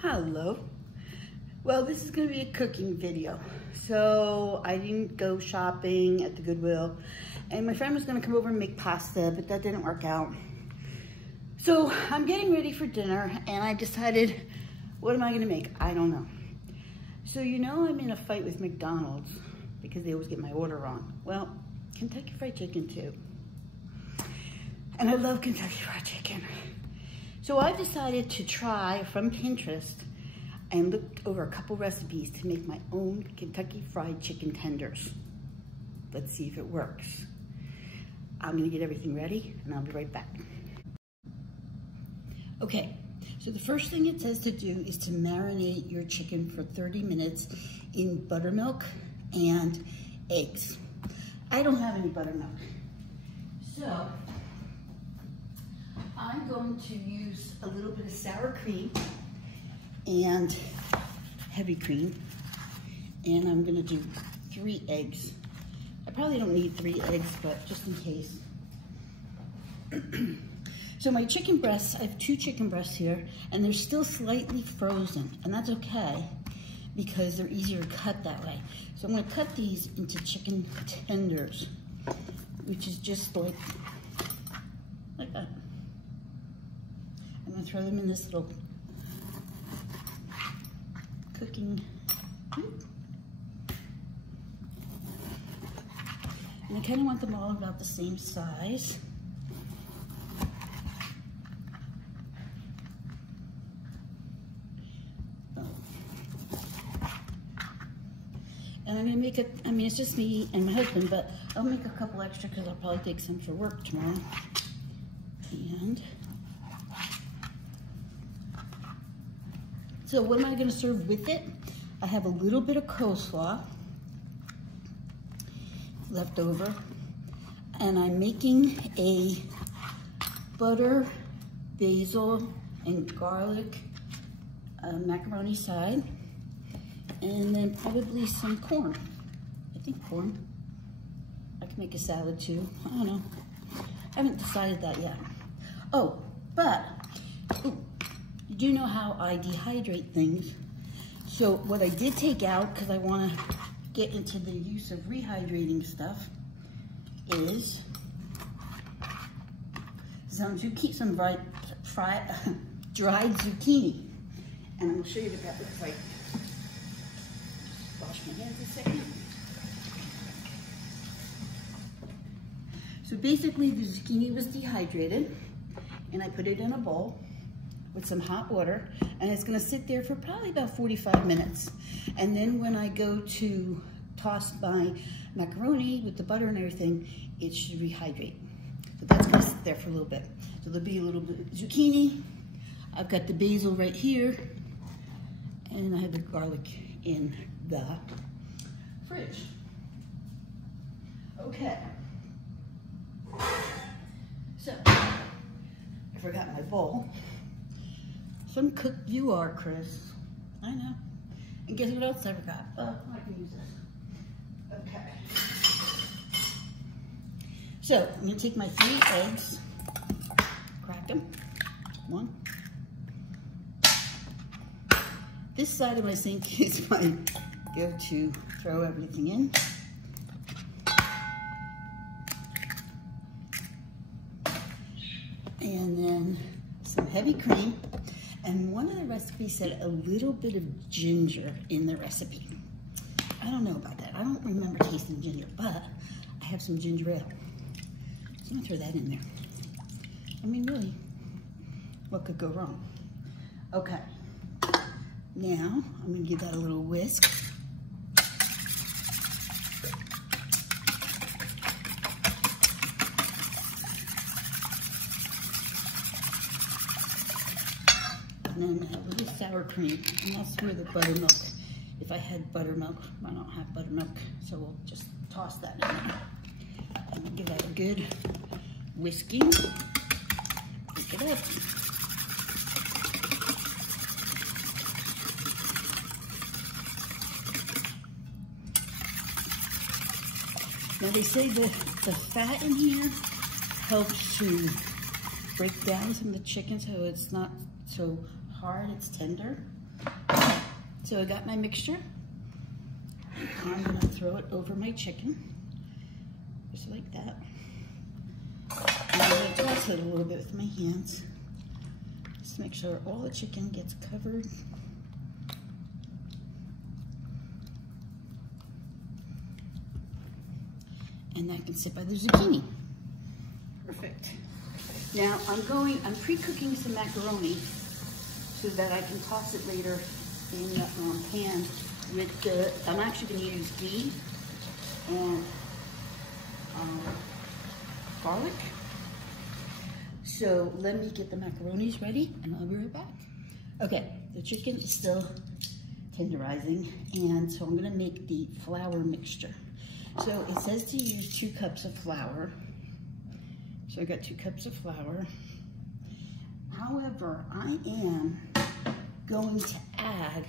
Hello. Well, this is going to be a cooking video. So I didn't go shopping at the Goodwill, and my friend was going to come over and make pasta, but that didn't work out. So I'm getting ready for dinner, and I decided, what am I going to make? I don't know. So you know I'm in a fight with McDonald's because they always get my order wrong. Well, Kentucky Fried Chicken too. And I love Kentucky Fried Chicken. So I've decided to try from Pinterest and looked over a couple recipes to make my own Kentucky Fried Chicken tenders. Let's see if it works. I'm gonna get everything ready and I'll be right back. Okay, so the first thing it says to do is to marinate your chicken for 30 minutes in buttermilk and eggs. I don't have any buttermilk, so I'm going to use a little bit of sour cream and heavy cream, and I'm gonna do 3 eggs. I probably don't need 3 eggs, but just in case. So my chicken breasts, I have 2 chicken breasts here, and they're still slightly frozen, and that's okay because they're easier to cut that way. So I'm gonna cut these into chicken tenders, which is just like that. I'm gonna throw them in this little cooking cube. And I kind of want them all about the same size. And I'm gonna make it, I mean, it's just me and my husband, but I'll make a couple extra because I'll probably take some for work tomorrow. And so what am I gonna serve with it? I have a little bit of coleslaw left over, and I'm making a butter, basil, and garlic macaroni side, and then probably some corn. I think corn. I can make a salad too. I don't know. I haven't decided that yet. Oh, but you do know how I dehydrate things. So what I did take out, because I want to get into the use of rehydrating stuff, is some dried zucchini. And I'm going to show you what that looks like. Just wash my hands a second. So basically the zucchini was dehydrated, and I put it in a bowl with some hot water, and it's gonna sit there for probably about 45 minutes. And then when I go to toss my macaroni with the butter and everything, it should rehydrate. So that's gonna sit there for a little bit. So there'll be a little bit of zucchini. I've got the basil right here, and I have the garlic in the fridge. Okay. So, I forgot my bowl. Some cook you are, Chris. I know. And guess what else I forgot? Oh, I can use this. Okay. So, I'm gonna take my 3 eggs, crack them. 1. This side of my sink is my go-to throw everything in. And then some heavy cream. And one of the recipes said a little bit of ginger in the recipe. I don't know about that. I don't remember tasting ginger, but I have some ginger ale. So I'm gonna throw that in there. I mean, really, what could go wrong? Okay. Now, I'm gonna give that a little whisk. And then a little sour cream, and that's where the buttermilk, if I had buttermilk, I don't have buttermilk, so we'll just toss that in there. And give that a good whisking. Whisk it up. Now they say the fat in here helps to break down some of the chicken so it's not so hard, it's tender. So I got my mixture. I'm gonna throw it over my chicken, just like that. And I'm gonna toss it a little bit with my hands, just to make sure all the chicken gets covered. And that can sit by the zucchini. Perfect. Now I'm pre-cooking some macaroni so that I can toss it later in the pan with the, I'm actually going to use ghee and garlic. So let me get the macaronis ready and I'll be right back. Okay, the chicken is still tenderizing, and so I'm going to make the flour mixture. So it says to use 2 cups of flour. So I got 2 cups of flour. However, I am going to add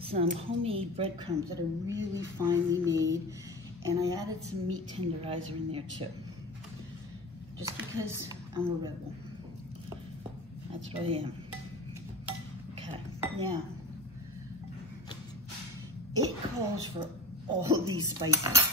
some homemade breadcrumbs that are really finely made, and I added some meat tenderizer in there too. Just because I'm a rebel. That's what I am. Okay, now, it calls for all of these spices.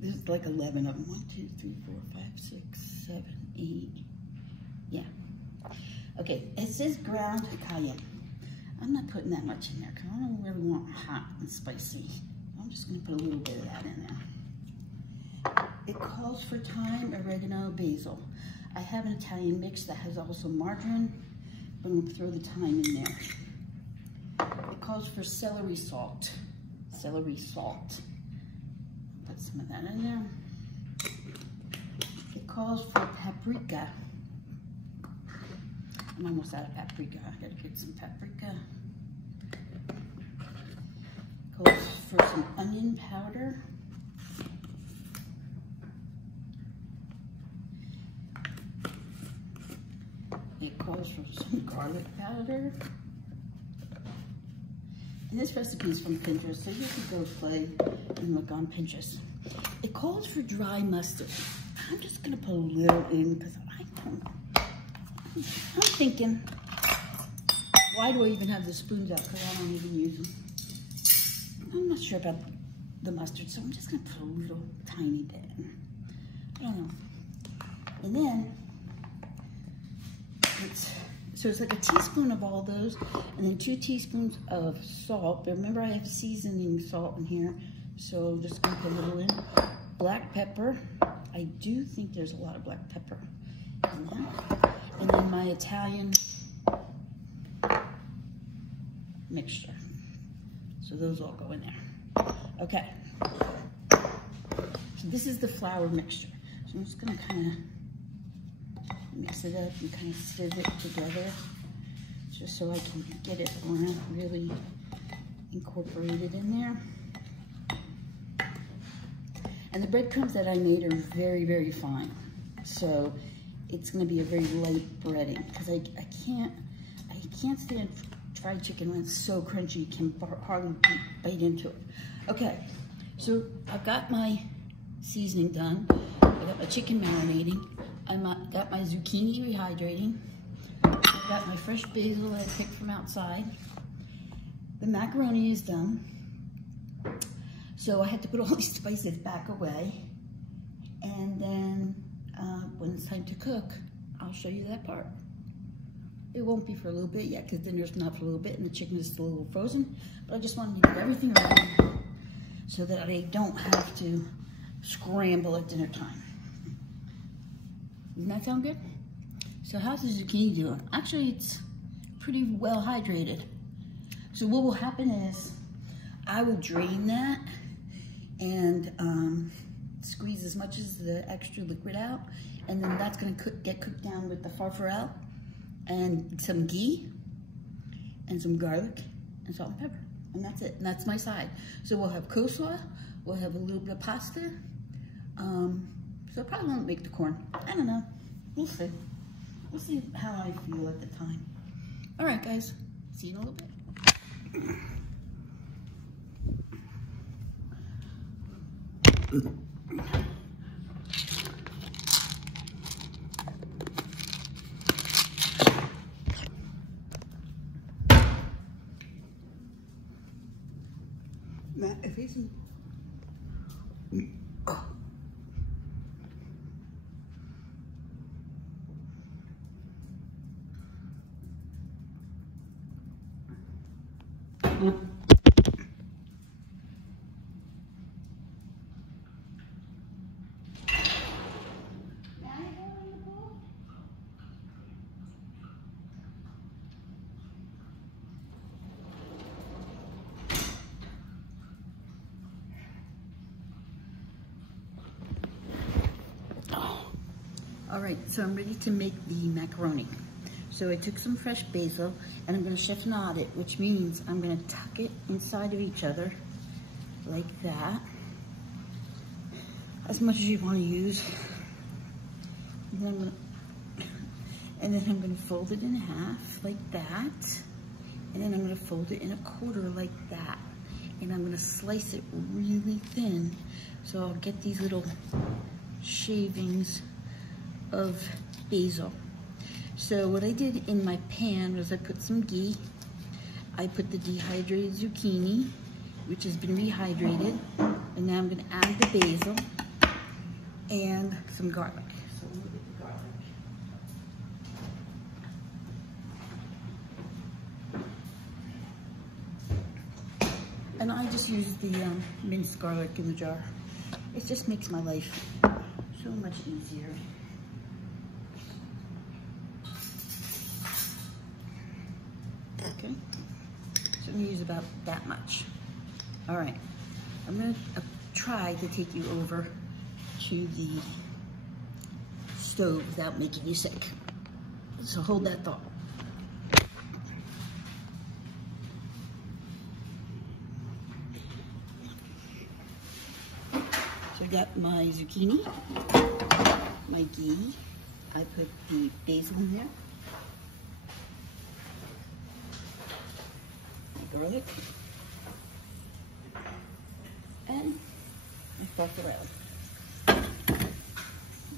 There's like 11 of them. 1, 2, 3, 4, 5, 6, 7, 8. Yeah. Okay, it says ground cayenne. I'm not putting that much in there because I don't really want hot and spicy. I'm just going to put a little bit of that in there. It calls for thyme, oregano, basil. I have an Italian mix that has also margarine, but I'm going to throw the thyme in there. It calls for celery salt. Celery salt. Put some of that in there. It calls for paprika. I'm almost out of paprika. I gotta get some paprika. It calls for some onion powder. It calls for some garlic powder. And this recipe is from Pinterest, so you can go play and look on Pinterest. It calls for dry mustard. I'm just gonna put a little in because I don't know. I'm thinking, why do I even have the spoons out? Because I don't even use them. I'm not sure about the mustard, so I'm just gonna put a little tiny bit in. I don't know. And then, it's like a teaspoon of all those, and then 2 teaspoons of salt. But remember, I have seasoning salt in here, so I'm just gonna put a little in. Black pepper. I do think there's a lot of black pepper in there. And then my Italian mixture. So those all go in there. Okay. So this is the flour mixture. So I'm just gonna kind of mix it up and kind of sieve it together, just so I can get it really incorporated in there. And the breadcrumbs that I made are very, very fine. So it's gonna be a very light breading, because I can't stand fried chicken when it's so crunchy, you can hardly bite into it. Okay, so I've got my seasoning done. I got my chicken marinating. I got my zucchini rehydrating. I got my fresh basil that I picked from outside. The macaroni is done. So I had to put all these spices back away. And then when it's time to cook, I'll show you that part. It won't be for a little bit yet because dinner's not for a little bit and the chicken is still a little frozen. But I just wanted to get everything ready so that I don't have to scramble at dinner time. Doesn't that sound good? So how's the zucchini doing? Actually, it's pretty well hydrated. So what will happen is I will drain that and squeeze as much as the extra liquid out, and then that's gonna get cooked down with the farfalle and some ghee and some garlic and salt and pepper, and that's it. And that's my side. So we'll have coleslaw, we'll have a little bit of pasta. So I probably won't make the corn. I don't know. We'll see. We'll see how I feel at the time. All right, guys. See you in a little bit. Matt, if he's in... Oh. All right, so I'm ready to make the macaroni. So I took some fresh basil and I'm gonna chiffonade it, which means I'm gonna tuck it inside of each other like that, as much as you wanna use. And then I'm gonna fold it in half like that. And then I'm gonna fold it in a quarter like that. And I'm gonna slice it really thin so I'll get these little shavings of basil. So what I did in my pan was I put some ghee. I put the dehydrated zucchini, which has been rehydrated. And now I'm gonna add the basil and some garlic. So look at the garlic. And I just use the minced garlic in the jar. It just makes my life so much easier. Okay, so I'm gonna use about that much. All right, I'm gonna try to take you over to the stove without making you sick. So hold that thought. So I got my zucchini, my ghee. I put the basil in there. Garlic, and I fluff around,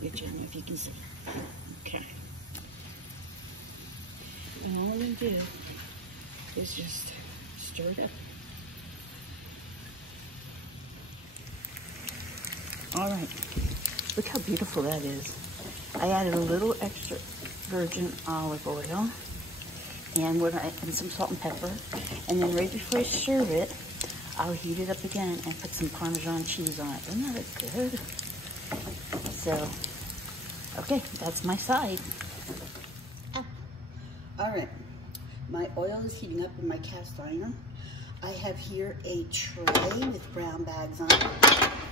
which I don't know if you can see. Okay. And all we do is just stir it up. All right, look how beautiful that is. I added a little extra virgin olive oil. And some salt and pepper, and then right before I serve it, I'll heat it up again and put some Parmesan cheese on it. Isn't that good? So, okay, that's my side. All right, my oil is heating up in my cast iron. I have here a tray with brown bags on it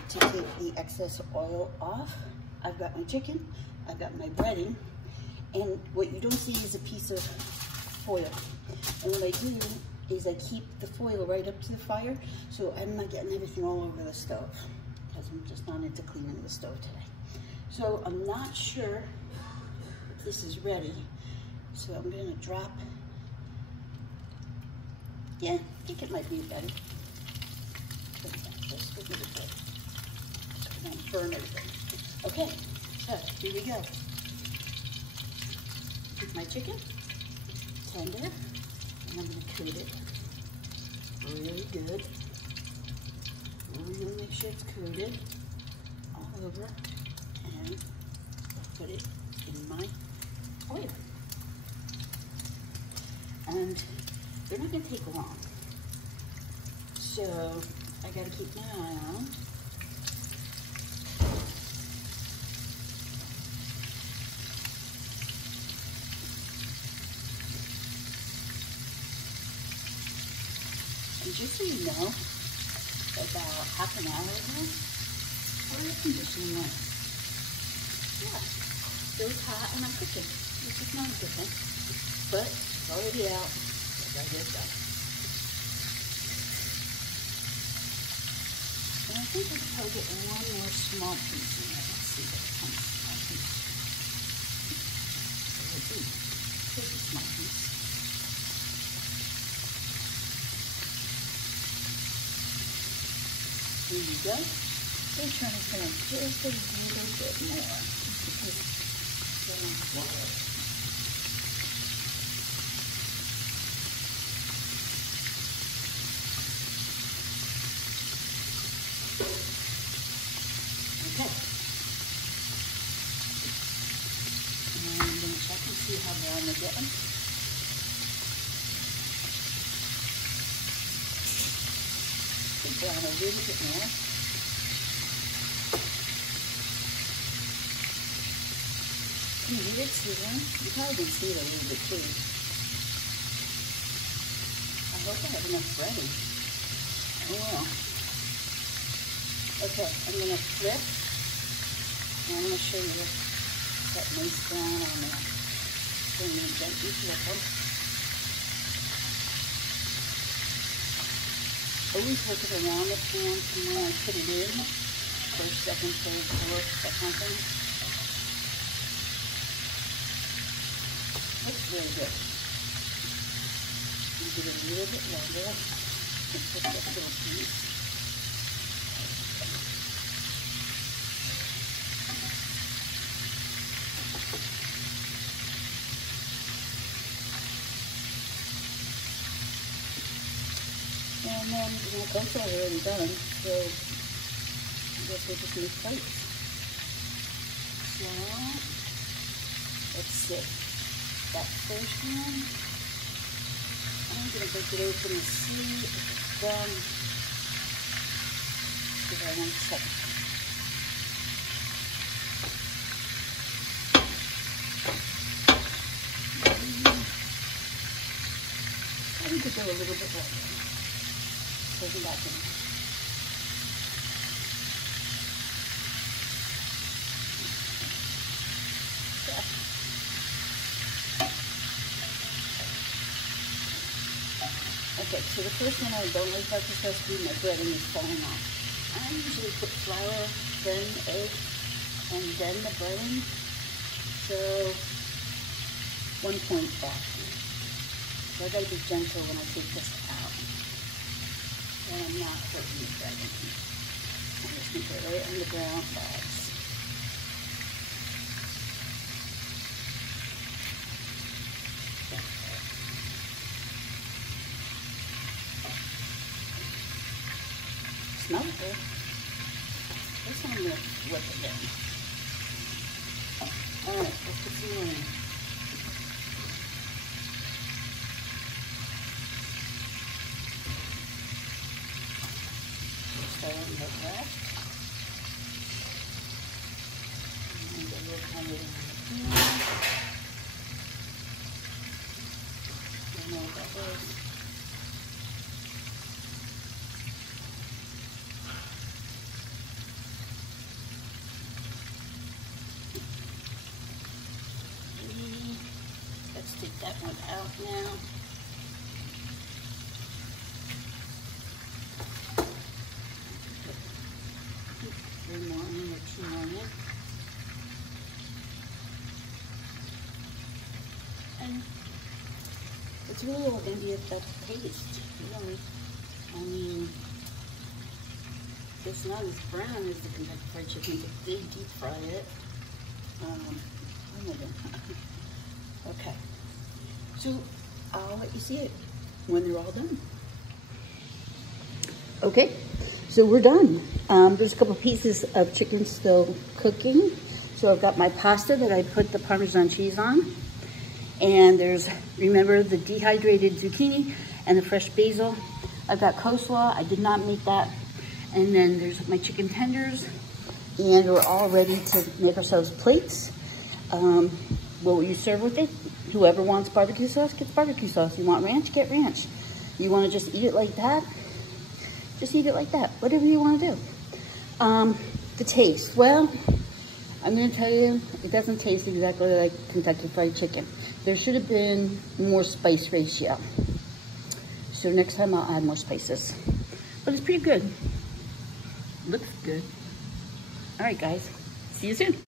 to take the excess oil off. I've got my chicken, I've got my breading, and what you don't see is a piece of foil. And what I do is I keep the foil right up to the fire so I'm not getting everything all over the stove, because I'm just not into cleaning the stove today. So I'm not sure if this is ready, so I'm going to drop. Yeah, I think it might be better. Just give it a bit so I don't burn everything. Okay, so here we go. Here's my chicken. Tender, and I'm going to coat it really good. Really make sure it's coated all over, and I'll put it in my oil. And they're not going to take long, so I got to keep my eye on them. And just so you know, about half an hour ago, our air conditioning went. Yeah, it was hot and I'm cooking, which is not a good thing, but it's already out, so I get done. And I think I could probably get one more small piece in there. Let's see what kind of small piece. Here's a small piece. There you go. We're trying to fill in just a little bit more, just because it's water. it brown a little bit more. Can you hear it sizzling? You probably can see it a little bit too. I hope I have enough breading. Oh well. Okay, I'm going to flip. And I'm going to show you that nice brown on there. So I'm going to gently flip them. Always look it around the pan from when I put it in. First, second, third, fourth, that kind of thing. Looks really good. Give it a little bit longer. And put that little piece. And then, you know, those are already done, so I guess we'll just make plates. So, let's see. That first one, I'm going to break it open and see if it's done. Give that 1 second. I need to go a little bit longer. Taking back in. Yeah. Okay, so the first one I don't like about this recipe, my breading is falling off. I usually put flour, then egg, and then the breading. So 1 point off. So I gotta be gentle when I take this out. And I'm not hurting the breading. I'm just going to put it right on the brown bags. Smells good. This one I'm going to flip it in. Alright, let's put some more in. On the left, and a little kind of in the pan. I know what that is. Let's take that one out now. More in or 2 more in. And it's really all going to be about the taste, really. I mean, it's not as brown as the Kentucky Fried Chicken, but they deep fry it. Okay, so I'll let you see it when they're all done. Okay, so we're done. There's a couple pieces of chicken still cooking. So I've got my pasta that I put the Parmesan cheese on. And there's, remember, the dehydrated zucchini and the fresh basil. I've got coleslaw. I did not make that. And then there's my chicken tenders. And we're all ready to make ourselves plates. What will you serve with it? Whoever wants barbecue sauce, gets barbecue sauce. You want ranch, get ranch. You want to just eat it like that? Just eat it like that. Whatever you want to do. The taste. Well, I'm going to tell you, it doesn't taste exactly like Kentucky Fried Chicken. There should have been more spice ratio. So next time I'll add more spices. But it's pretty good. Looks good. All right, guys. See you soon.